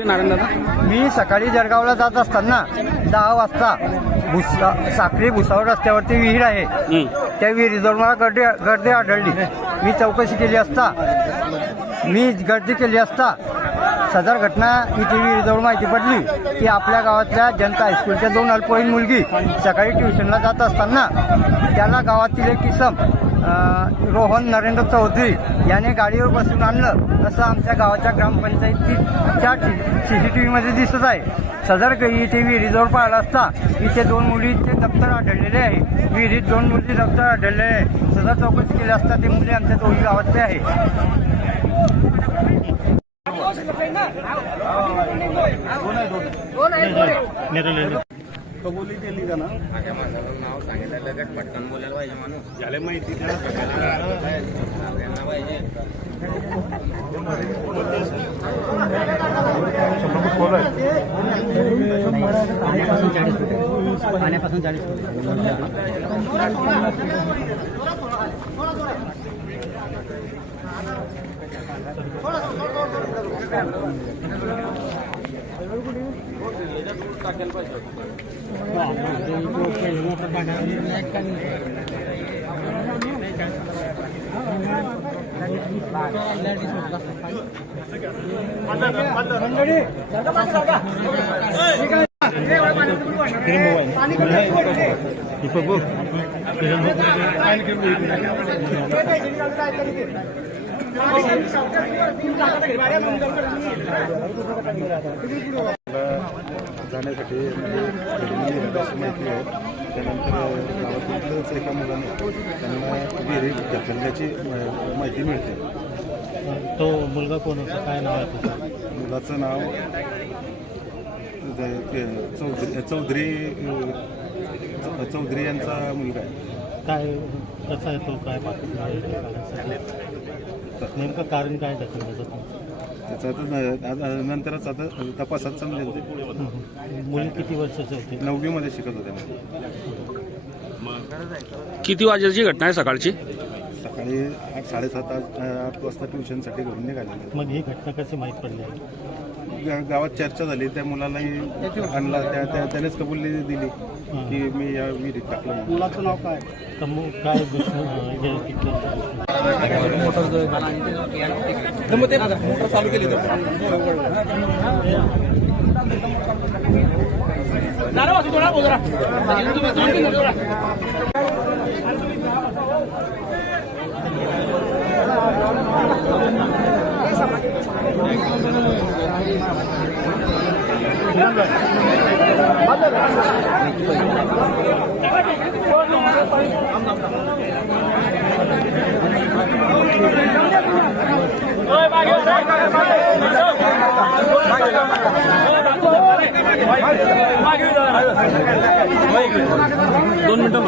मी सकाळी जळगावला जात असताना 10 वाजता साखरी भुसावळ रस्त्यावरती विहीर आहे, त्या विहिरीजवळ मला गर्दी आढळली. मी चौकशी केली असता सदर घटना इथे विहिरीजवळ माहिती पडली की आपल्या गावातल्या जनता हायस्कूलच्या 2 अल्पवयीन मुलगी सकाळी ट्युशनला जात असताना त्याला गावातील एक इसम रोहन नरेंद्र चौधरी याने गाडीवर बसून आणलं असं आमच्या गावाच्या ग्रामपंचायतीच्या CCTVमध्ये दिसत आहे. सदर इथे विहिरीजवळ पाहिला असता इथे 2 मुलींचे दप्तर आढळलेले आहे. विहिरीत 2 मुली दप्तर आढळलेले आहे. सदर चौकशी केली असता ते मुली आमच्या 2 गावातले आहे. कबुली केली का ना? माझ्या माणसाचं नाव सांगितलं लगेच पटकन बोलायला पाहिजे माणूस. झाले माहिती पाहिजे. पाण्यापासून 40 टाकायला पाहिजे. जाण्यासाठी अशी माहिती आहे. त्यानंतर गावातीलच एका मुलाने त्यांना विहिरीत ढकलल्याची माहिती मिळते. तो मुलगा कोण होता, काय नाव आहे त्याचं? मुलाचं नाव चौधरी यांचा मुलगा आहे. काय कसा आहे तो, काय नेमकं कारण काय ढकलण्याचं? त्याचं आता नंतरच आता तपासात समजेल. मुली किती वर्षाचे होते? 9वी मध्ये शिकत होते. किती वाजेची घटना आहे सकाळची? सकाळी 7:30-8 वाजता ट्युशनसाठी घरून निघाले. मग ही घटना कशी माहीत पडली? गावात चर्चा झाली, त्या मुलालाही आणला, त्यानेच कबुली दिली की मी या विहिरीत टाकलं. मुलाचं नाव काय? तर मग काय मोटर चालू केली दोन मिनिटं